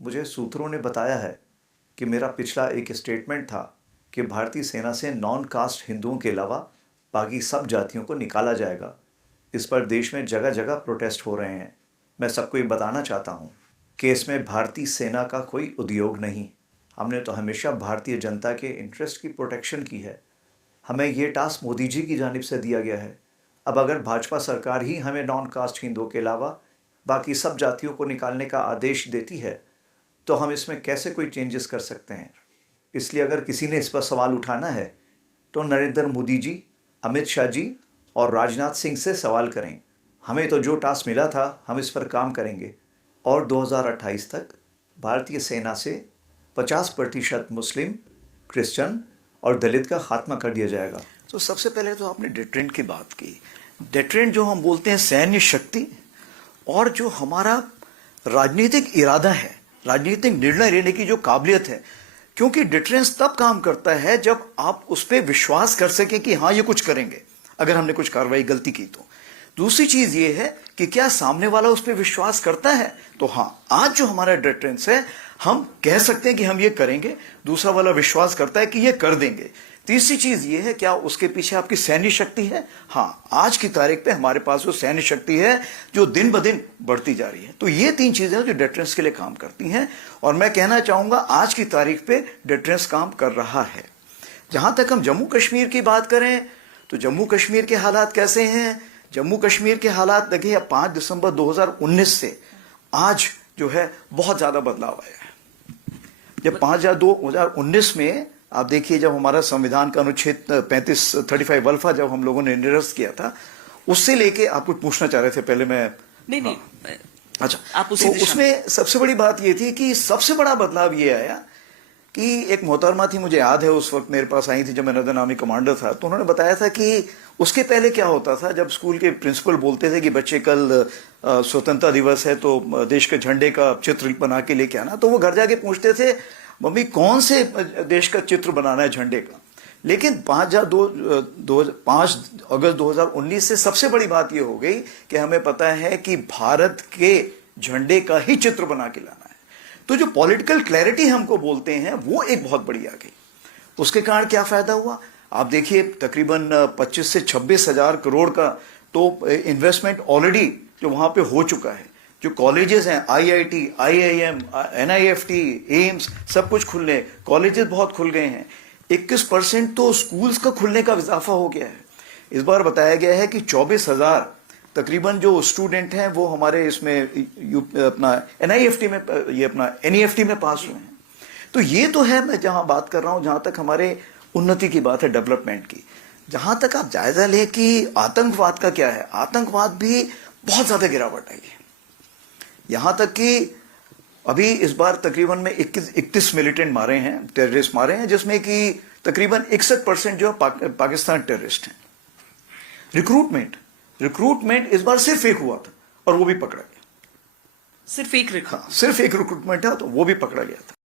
मुझे सूत्रों ने बताया है कि मेरा पिछला एक स्टेटमेंट था कि भारतीय सेना से नॉन कास्ट हिंदुओं के अलावा बाकी सब जातियों को निकाला जाएगा। इस पर देश में जगह जगह प्रोटेस्ट हो रहे हैं। मैं सबको ये बताना चाहता हूँ कि इसमें भारतीय सेना का कोई उद्योग नहीं। हमने तो हमेशा भारतीय जनता के इंटरेस्ट की प्रोटेक्शन की है। हमें ये टास्क मोदी जी की जानिब से दिया गया है। अब अगर भाजपा सरकार ही हमें नॉन कास्ट हिंदुओं के अलावा बाकी सब जातियों को निकालने का आदेश देती है तो हम इसमें कैसे कोई चेंजेस कर सकते हैं। इसलिए अगर किसी ने इस पर सवाल उठाना है तो नरेंद्र मोदी जी, अमित शाह जी और राजनाथ सिंह से सवाल करें। हमें तो जो टास्क मिला था हम इस पर काम करेंगे और 2028 तक भारतीय सेना से 50% मुस्लिम, क्रिश्चियन और दलित का खात्मा कर दिया जाएगा। तो सबसे पहले तो आपने डेटरेंट की बात की। डेटरेंट जो हम बोलते हैं सैन्य शक्ति और जो हमारा राजनीतिक इरादा है, राजनीतिक निर्णय लेने की जो काबिलियत है, क्योंकि डिटरेंस तब काम करता है जब आप उस पर विश्वास कर सकें कि हाँ ये कुछ करेंगे अगर हमने कुछ कार्रवाई गलती की तो। दूसरी चीज ये है कि क्या सामने वाला उस पर विश्वास करता है। तो हाँ, आज जो हमारा डिटरेंस है हम कह सकते हैं कि हम ये करेंगे, दूसरा वाला विश्वास करता है कि ये कर देंगे। तीसरी चीज ये है क्या उसके पीछे आपकी सैन्य शक्ति है। हाँ, आज की तारीख पे हमारे पास वो सैन्य शक्ति है जो दिन ब दिन बढ़ती जा रही है। तो ये तीन चीजें जो डिटरेंस के लिए काम करती हैं और मैं कहना चाहूंगा आज की तारीख पे डिटरेंस काम कर रहा है। जहां तक हम जम्मू कश्मीर की बात करें तो जम्मू कश्मीर के हालात कैसे हैं। जम्मू कश्मीर के हालात देखिए 5 दिसंबर 2019 से आज जो है बहुत ज्यादा बदलाव आया है। जब 5/2/2019 में आप देखिए जब हमारा संविधान का अनुच्छेद 35 वल्फा जब हम लोगों ने निरस्त किया था, उससे लेके आप कुछ पूछना चाह रहे थे पहले। मैं नहीं अच्छा, आप उसी तो उसमें सबसे बड़ी बात ये थी कि सबसे बड़ा बदलाव ये आया कि एक मोहतरमा थी, मुझे याद है उस वक्त मेरे पास आई थी जब मैं नदन आर्मी कमांडर था, तो उन्होंने बताया था कि उसके पहले क्या होता था जब स्कूल के प्रिंसिपल बोलते थे कि बच्चे कल स्वतंत्रता दिवस है तो देश के झंडे का चित्र बना के लेके आना, तो वो घर जाके पूछते थे मम्मी कौन से देश का चित्र बनाना है झंडे का। लेकिन 5 अगस्त 2019 से सबसे बड़ी बात यह हो गई कि हमें पता है कि भारत के झंडे का ही चित्र बना के लाना है। तो जो पॉलिटिकल क्लैरिटी हमको बोलते हैं वो एक बहुत बड़ी आ गई। उसके कारण क्या फायदा हुआ आप देखिए, तकरीबन 25 से 26 हजार करोड़ का तो इन्वेस्टमेंट ऑलरेडी जो वहां पे हो चुका है। जो कॉलेजेस हैं IIT, IIM, NIFT, एम्स सब कुछ खुलने, कॉलेजेस बहुत खुल गए हैं। 21% तो स्कूल्स का खुलने का इजाफा हो गया है। इस बार बताया गया है कि 24,000 तकरीबन जो स्टूडेंट हैं वो हमारे इसमें अपना NIFT में ये अपना NEFT में पास हुए हैं। तो ये तो है मैं जहां बात कर रहा हूं, जहां तक हमारे उन्नति की बात है, डेवलपमेंट की। जहां तक आप जायजा लें कि आतंकवाद का क्या है, आतंकवाद भी बहुत ज्यादा गिरावट आई है। यहां तक कि अभी इस बार तकरीबन में 31 मिलिटेंट मारे हैं, टेररिस्ट मारे हैं, जिसमें कि तकरीबन 61% जो पाकिस्तान टेररिस्ट हैं। रिक्रूटमेंट इस बार सिर्फ एक हुआ था और वो भी पकड़ा गया। सिर्फ एक हाँ, सिर्फ एक रिक्रूटमेंट था तो वो भी पकड़ा गया था।